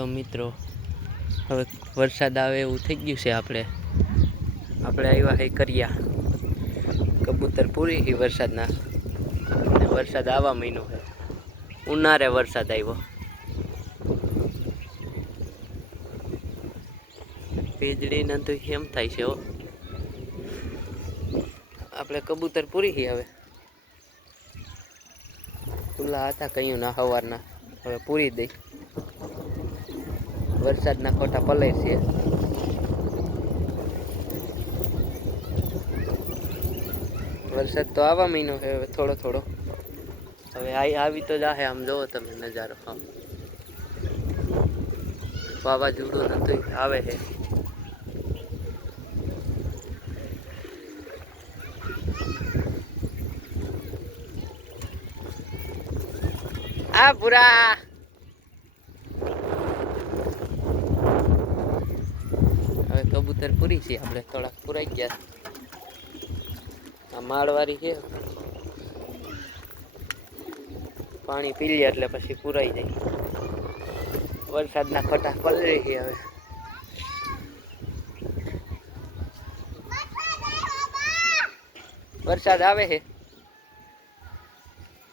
હાલો મિત્રો, હવે વરસાદ આવે એવું થઈ ગયું છે. આપણે આવ્યા હે કર્યા કબૂતર પૂરી હી વરસાદના. વરસાદ આવા મહિનો છે. ઉનાળે વરસાદ આવ્યો. વીજળીના તો એમ થાય છે. આપણે કબૂતર પૂરી હી હવે. ખુલ્લા હતા કયું ના સવારના, હવે પૂરી દઈ. વરસાદના ખોટા પલય છે. વરસાદ તો આવા મહિનો છે હવે થોડો થોડો. હવે આવી તો જાહે. આમ જોવો તમે નજારો. વાવાઝોડું નથી આવે છે. આ પૂરા હવે કબૂતર પૂરી છે. આપણે થોડાક પુરાઈ ગયા. આ માળવારી છે. પાણી પી લે એટલે પછી પુરાઈ જાય. વરસાદના ખોટા પલળે છે હવે. વરસાદ આવે છે.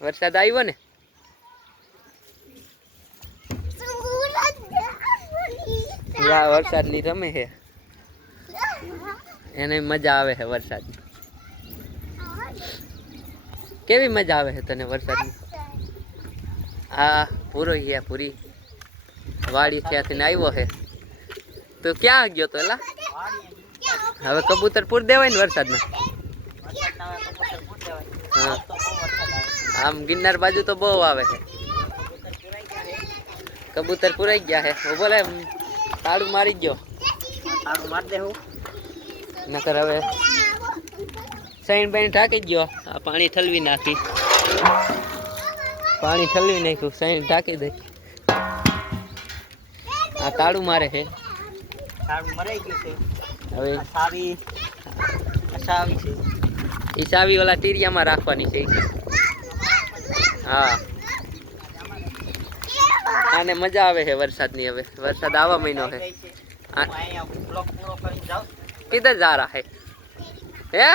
વરસાદ આવ્યો ને. વરસાદ ની રમે છે. એને મજા આવે છે વરસાદ. કેવી મજા આવે છે તને વરસાદની? હા, પૂરી વાડી ત્યાંથી આવ્યો છે. તો ક્યાં ગયો તો એલા? હવે કબૂતર પૂર દેવાય ને વરસાદના. હા, આમ ગિરનાર બાજુ તો બહુ આવે છે. કબૂતર પુરાઈ ગયા છે. બોલે તાળું મારી ગયો. તાળું મારી દે. નકર હવે સાઈન પાણી ઢાંકી ગયો. આ પાણી ઠલવી નાખી. પાણી ઠલવી નાખ્યું. સાઈન ઢાંકી દઈ. આ તાળું મારે છે. તાળું મરાઈ ગયું છે. હવે સાવી છે. એ સાવી ઓલા ટીરિયામાં રાખવાની છે. હા, આને મજા આવે છે વરસાદની. હવે વરસાદ આવા મહિનો છે. કિધર જા રહા હે? હે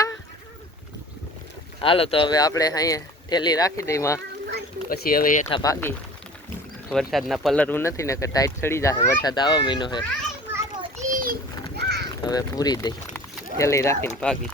હાલો તો હવે આપણે અહીંયા થેલી રાખી દઈ માં. પછી હવે હેઠા ભાગી. વરસાદના પલરવું નથી ને કે ટાઈટ ચડી જાય. વરસાદ આવા મહિનો છે. હવે પૂરી દઈ થેલી રાખીને ભાગી.